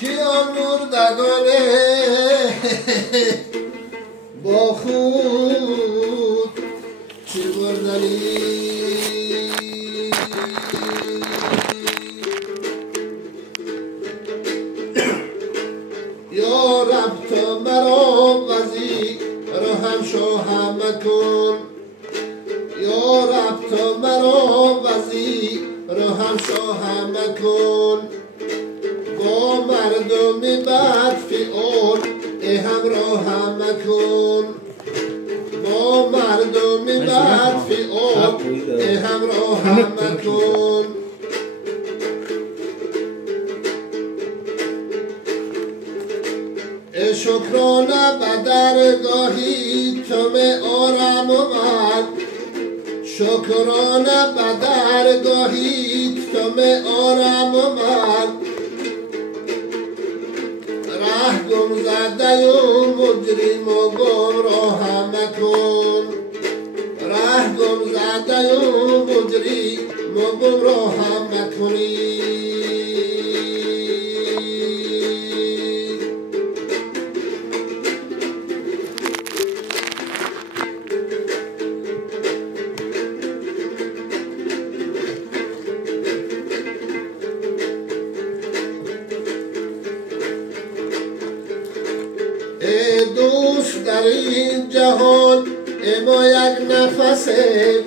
کیان مردگانه با خود چی بردنی یا رب تو مرا وزیر هم شاهم مکن یا رب تو مرا وزیر هم شاهم مکن با مردم بد فعال همراهم مکن با مردم بد فعال همراهم مکن شکرانه به درگاهی تو می آرم آمد شکرانه به درگاهی تو می آرم آمد ره گم زده و مجرم و گمراه مکن ره گم زده و مجرم و گمراه مکنی ای دوست در این جهان ما یک نفسه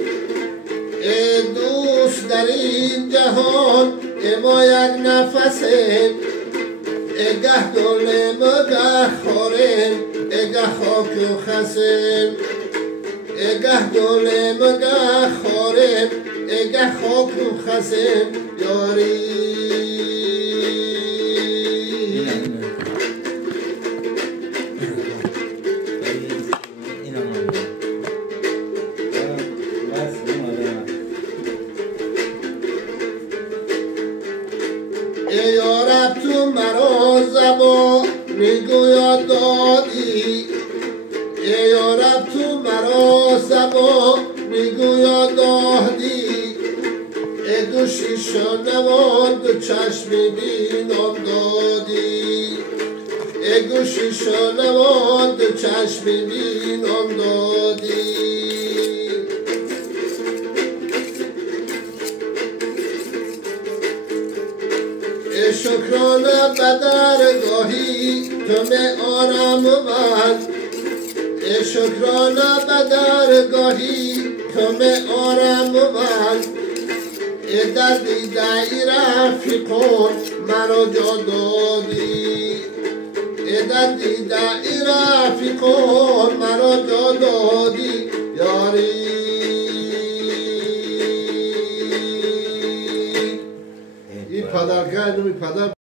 ای دوست در این جهان ما یک نفسه گه گلیم و گه خوریم گه خاک و خسیم گه گلیم و گه خوریم گه خاک و خسیم یاری یا رب تو مرا زبان میگوید دادی یا رب تو مرا زبان میگوید دادی گوشی شنوان دو چشم بینم دادی گوشی شنوان دو چشم بینم دادی شکرانه به درگاهی تو می آرم آمد شکرانه به درگاهی تو می آرم آمد در دیده رفیقان مرا جا دادی در دیده رفیقان مرا جا دادی یاری پدرگاه نمی پدر